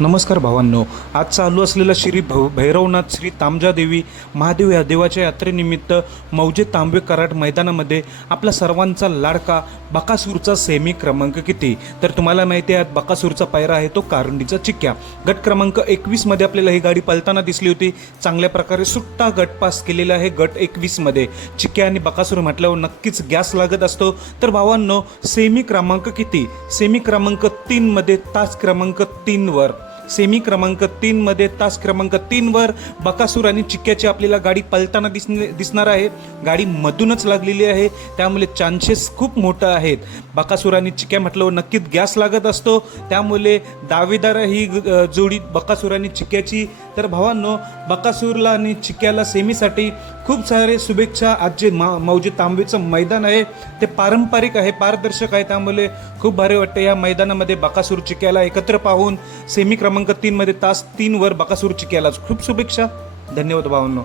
नमस्कार भावांनो आज चालू असलेला श्री भव भैरवनाथ श्री तामजादेवी महादेव या देवाच्या यात्रेनिमित्त मौजे तांबे कराट मैदानामध्ये आपला सर्वांचा लाडका बकासूरचा सेमी क्रमांक किती? तर तुम्हाला माहिती आहे बकासूरचा पायरा आहे तो कारंडीचा चिक्क्या. गट क्रमांक एकवीसमध्ये आपल्याला ही गाडी पलताना दिसली होती. चांगल्या प्रकारे सुट्टा गट पास केलेला आहे गट एकवीसमध्ये. चिक्क्या आणि बकासूर म्हटल्यावर नक्कीच गॅस लागत असतो. तर भावांनो सेमी क्रमांक किती? सेमी क्रमांक तीनमध्ये तास क्रमांक तीनवर. सेमी क्रमांक तीनमध्ये तास क्रमांक तीनवर बकासूर आणि चिक्क्याची आपल्याला गाडी पलताना दिसणे दिसणार आहे. गाडी मधूनच लागलेली आहे. त्यामुळे चान्सेस खूप मोठं आहेत. बकासूर आणि चिक्क्या म्हटल्यावर नक्कीच गॅस लागत असतो. त्यामुळे दावेदार ही जोडी बकासूर आणि चिक्क्याची. तर भावांनो बकासूरला आणि चिक्क्याला सेमीसाठी खूप सारे शुभेच्छा आज जे मा मौजी तांबेचं मैदान आहे. ते पारंपरिक आहे पारदर्शक आहे. त्यामुळे खूप भारी वाटतं या मैदानामध्ये बकासूर चिक्याला एकत्र पाहून सेमी क्रमांक तीनमध्ये तास तीनवर बकासूर चिक्याला खूप शुभेच्छा. धन्यवाद भावांनो.